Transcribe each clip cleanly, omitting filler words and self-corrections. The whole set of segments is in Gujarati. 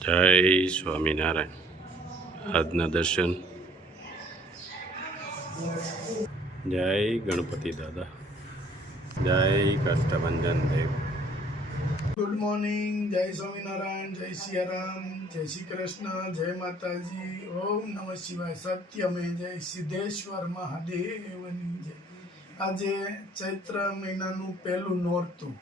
જય સ્વામિનારાયણ. આજના દર્શન. જય ગણપતિ દાદા, જય કાષ્ટભંજન દેવ. ગુડ મોર્નિંગ, જય સ્વામિનારાયણ, જય સિયારામ, જય શ્રી કૃષ્ણ, જય માતાજી, ઓમ નમઃ શિવાય, સત્યમે જય સિદ્ધેશ્વર મહાદેવની જય. આજે ચૈત્ર મહિનાનું પહેલું નોરતું.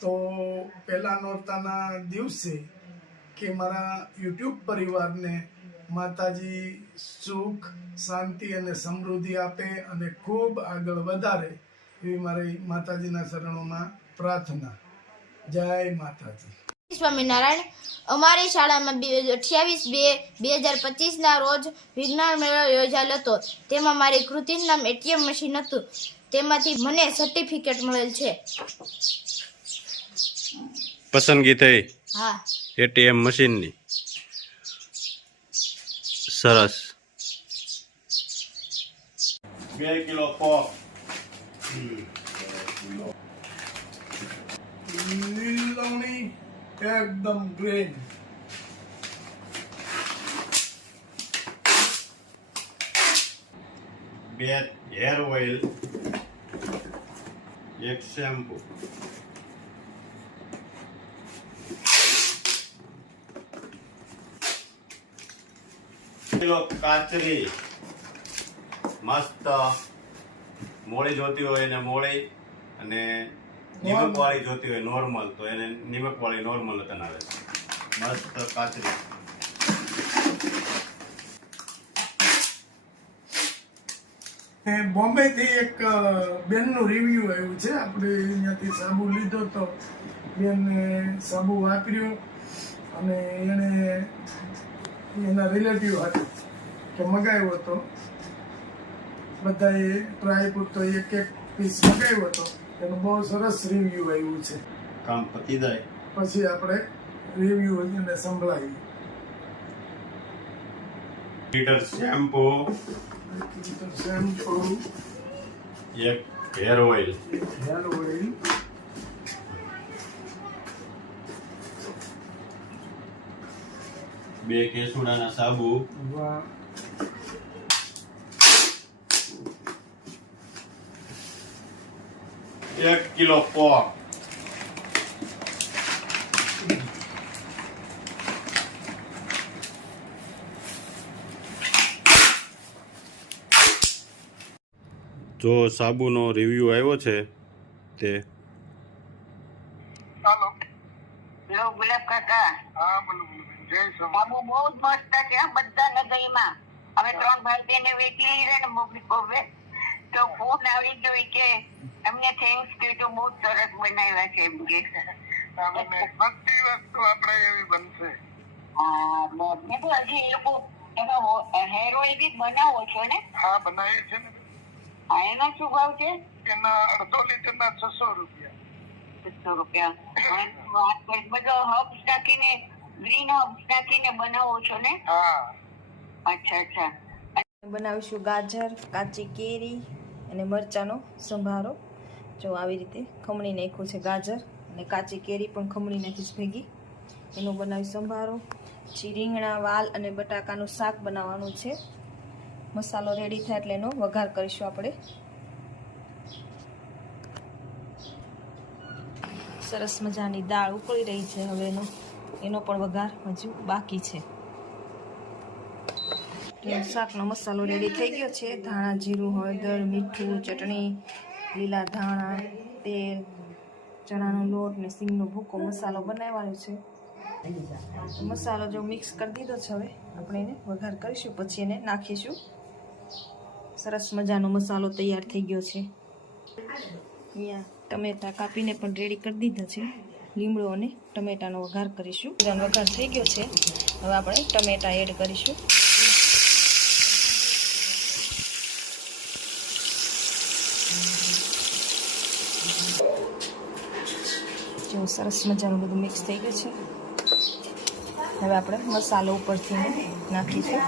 તો પહેલા નોરતાના દિવસે કે મારા યુટ્યુબ પરિવારને માતાજી સુખ, શાંતિ અને સમૃદ્ધિ આપે અને ખૂબ આગળ વધારે એવી મારી માતાજીના શરણોમાં પ્રાર્થના. જય માતાજી. સ્વામિનારાયણ. અમારી શાળામાં 28/2/2025 રોજ વિજ્ઞાન મેળો યોજાયેલ હતો. તેમાં મારી કૃતિનું નામ એટીએમ મશીન હતું. તેમાંથી મને સર્ટિફિકેટ મળેલ છે. પસંદગી થઈ હા. એટીએમ મશીનની. સરસ. 2 કિલો પોપ. લીલવણી એકદમ ગ્રીન. બે હેર ઓઇલ, એક શેમ્પુ, કિલો કાચરી. મસ્ત મોળી જોતી હોય એને મોળી, અને નિમક વાળી જોતી હોય નોર્મલ તો એને નિમક વાળી નોર્મલ બનાવે છે. મસ્ત કાચરી. બોમ્બે થી એક બેનનું રિવ્યુ આવ્યું છે. આપણે અહીંયાથી સાબુ લીધો તો બેનને સાબુ વાપર્યો અને એને એના રિલેટિવ હતું કે મગાવ્યો હતો. બધાએ ટ્રાય પૂરતો એક પીસ મગાવ્યો હતો. એનું બહુ સરસ રિવ્યુ આવ્યું છે. કામ પતી જાય પછી આપણે રિવ્યુ એને સંભળાવીએ. લીટર શેમ્પુ, શેમ્પુ, એક હેર ઓઇલ, હેર ઓઇલ, બે કેસુડાના સાબુ, વાહ, એક કિલો પોપ, જો સાબુનો રિવ્યુ આવ્યો છે તે. ચાલો. લો ગુલાબ કાકા. હા, બોલો. જય સાબુ બહુ જ મસ્ત છે બધા નગરીમાં. હવે 3 ભારતીયને વેચી લીધે ને મોકલી કોવે તો ફોન આવી ગયો કે અમને થેન્ક્સ કે તો બહુ સરસ બનાવ્યા છે એમ કે બધી વસ્તુ આપણે એવી બનશે. મેં તો હજી એ લોકો એમાં હેર ઓઇલ બી બનાવો છો ને? હા, બનાવીએ છે ને. એનો શું ભાવ છે? એના 1/2 લીટરના 600 રૂપિયા. 600 રૂપિયા. બધો હર્બ્સ નાખીને, ગ્રીન હર્બ્સ નાખીને બનાવો છો ને? હા. અચ્છા. બનાવીશું ગાજર, કાચી કેરી અને મરચાંનો સંભારો. જો આવી રીતે ખમણી નાખ્યું છે ગાજર, અને કાચી કેરી પણ ખમણી નાખીશ ભેગી. એનો બનાવી સંભારો. પછી રીંગણા, વાલ અને બટાકાનું શાક બનાવવાનું છે. મસાલો રેડી થાય એટલે એનો વઘાર કરીશું આપણે. સરસ મજાની દાળ ઉકળી રહી છે. હવે એનો પણ વઘાર હજુ બાકી છે. શાકનો મસાલો રેડી થઈ ગયો છે. ધાણા, જીરું, હળદર, મીઠું, ચટણી, લીલા ધાણા, તેલ, ચણાનો લોટ ને સિંગનો ભૂકો મસાલો બનાવવાનો છે. મસાલો જો મિક્સ કરી દીધો છે. હવે આપણે એને વઘાર કરીશું, પછી એને નાખીશું. સરસ મજાનો મસાલો તૈયાર થઈ ગયો છે. અહીંયા ટમેટા કાપીને પણ રેડી કરી દીધા છે. લીમડો અને ટમેટાનો વઘાર કરીશું. વઘાર થઈ ગયો છે. હવે આપણે ટમેટા એડ કરીશું. જો સરસ મજાનું બધું મિક્સ થઈ ગયું છે. હવે આપણે મસાલો ઉપરથી નાખીશું.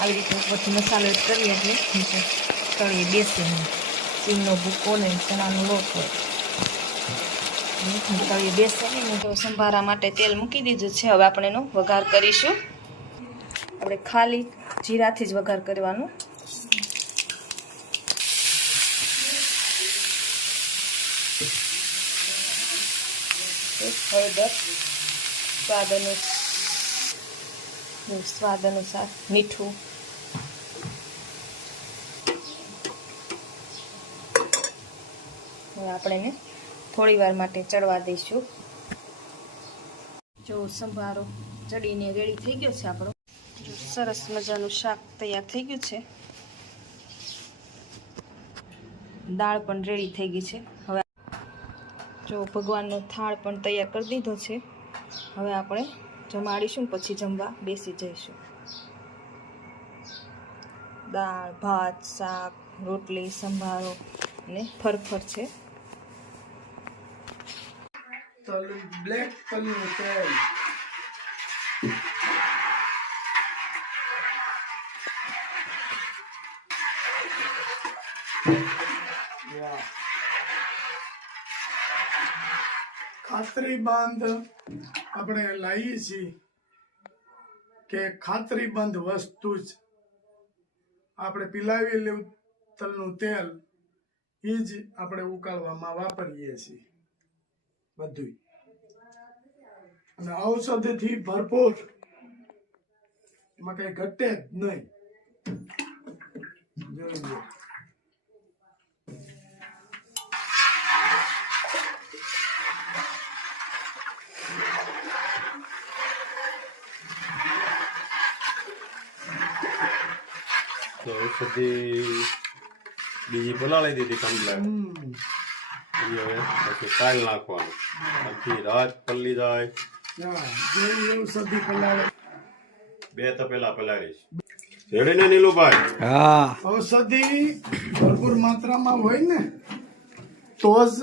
આવી રીતે ઉપરથી મસાલો એડ કરીએ એટલે નીચે તળીએ બેસે નહીં. સિંગનો ભૂકો ને ચણાનો લોટ હોય. તળીએ બેસે નહીં તો સંભારા માટે તેલ મૂકી દીધું છે. હવે આપણે એનો વઘાર કરીશું. આપણે ખાલી જીરાથી જ વઘાર કરવાનું. હળદર, સ્વાદ અનુસાર મીઠું. હવે આપણે એને થોડી વાર માટે ચડવા દઈશું. જો સંભારો ચડીને રેડી થઈ ગયો છે આપણો. સરસ મજાનું શાક તૈયાર થઈ ગયું છે. દાળ પણ રેડી થઈ ગઈ છે. હવે જો ભગવાનનો થાળ પણ તૈયાર કરી દીધો છે. હવે આપણે જમાડીશું પછી જમવા બેસી જઈશું. દાળ, ભાત, શાક, રોટલી, સંભારો અને ફરફર છે. બ્લેક તલનું તેલ, ખાતરી બંધ આપણે લાવીએ છીએ કે ખાતરી બંધ વસ્તુ જ આપણે પીલાવેલું તલનું તેલ એ જ આપણે ઉકાળવામાં વાપરીએ છીએ બધું. અને ઔષધિથી ભરપૂર, એમાં કઈ ઘટે જ નહીં. જોઈ લો. તો ઔષધિ બીજી પલાળી દીધી કમ્પ્લેટ. હવે પછી કાલ નાખવાનું. આખી રાત પલ્લી જાય. ઔષધિ પલાળે 2 તપેલા પલાળીશ. રેડી ને નીલુભાઈ? ઔષધિ ભરપૂર માત્રામાં હોય ને તો જ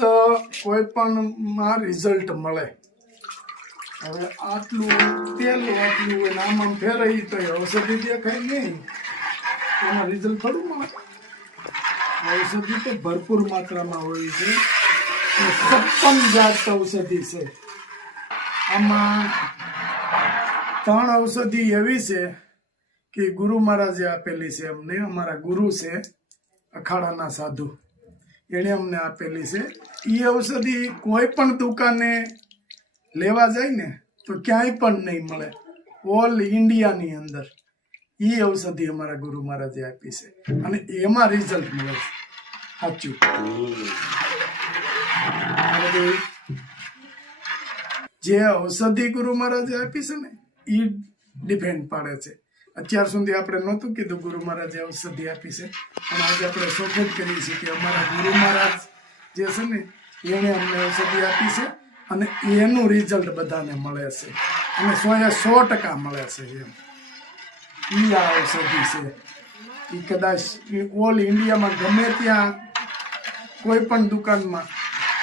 કોઈ પણ માં રિઝલ્ટ મળે. હવે આટલું તેલ આટલું હોય ને આમ ફેરવી તો ઔષધિ દેખાય નહીં, એમાં રિઝલ્ટ થોડું મળે. ઔષધિ તો ભરપૂર માત્રામાં હોય છે. 56 જાત ઔષધિ છે. આમાં 3 ઔષધિ એવી છે કે ગુરુ મહારાજે આપેલી છે અમને. અમારા ગુરુ છે અખાડાના સાધુ, એણે અમને આપેલી છે. એ ઔષધિ કોઈ પણ દુકાને લેવા જાય ને તો ક્યાંય પણ નહીં મળે. ઓલ ઇન્ડિયાની અંદર એ ઔષધિ અમારા ગુરુ મહારાજે આપી છે અને એમાં રિઝલ્ટ મળે છે. સાચું. જે ઔષધિ ગુરુ મહારાજે આપી છે ને એ ડિપેન્ડ પાડે છે. અત્યાર સુધી આપણે નહોતું કીધું ગુરુ મહારાજે ઔષધિ આપી છે, અને આજે આપણે શોખત કરીએ છીએ કે અમારા ગુરુ મહારાજ જે છે ને એને અમને ઔષધિ આપી છે અને એનું રિઝલ્ટ બધાને મળે છે અને 100% મળે છે. એમ આ ઔષધિ છે એ કદાચ ઓલ ઇન્ડિયામાં ગમે ત્યાં કોઈ પણ દુકાનમાં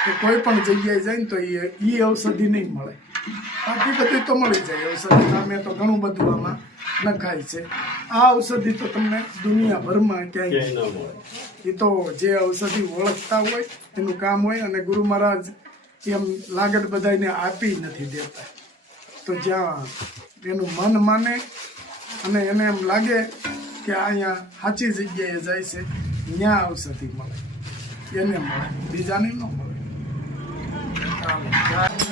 કે કોઈ પણ જગ્યાએ જાય ને તો એ ઔષધિ નહીં મળે. બાકી બધું તો મળી જાય. ઔષધિ નામે તો ઘણું બધું આમાં નખાય છે. આ ઔષધિ તો તમને દુનિયાભરમાં ક્યાંય ન મળે. એ તો જે ઔષધિ ઓળખતા હોય એનું કામ હોય. અને ગુરુ મહારાજ એમ લાગત બધાને આપી નથી દેતા. તો જ્યાં એનું મન માને અને એને એમ લાગે કે અહીંયા સાચી જગ્યાએ જાય છે ત્યાં ઔષધિ મળે, એને મળે, બીજાને ન મળે. ચાલો.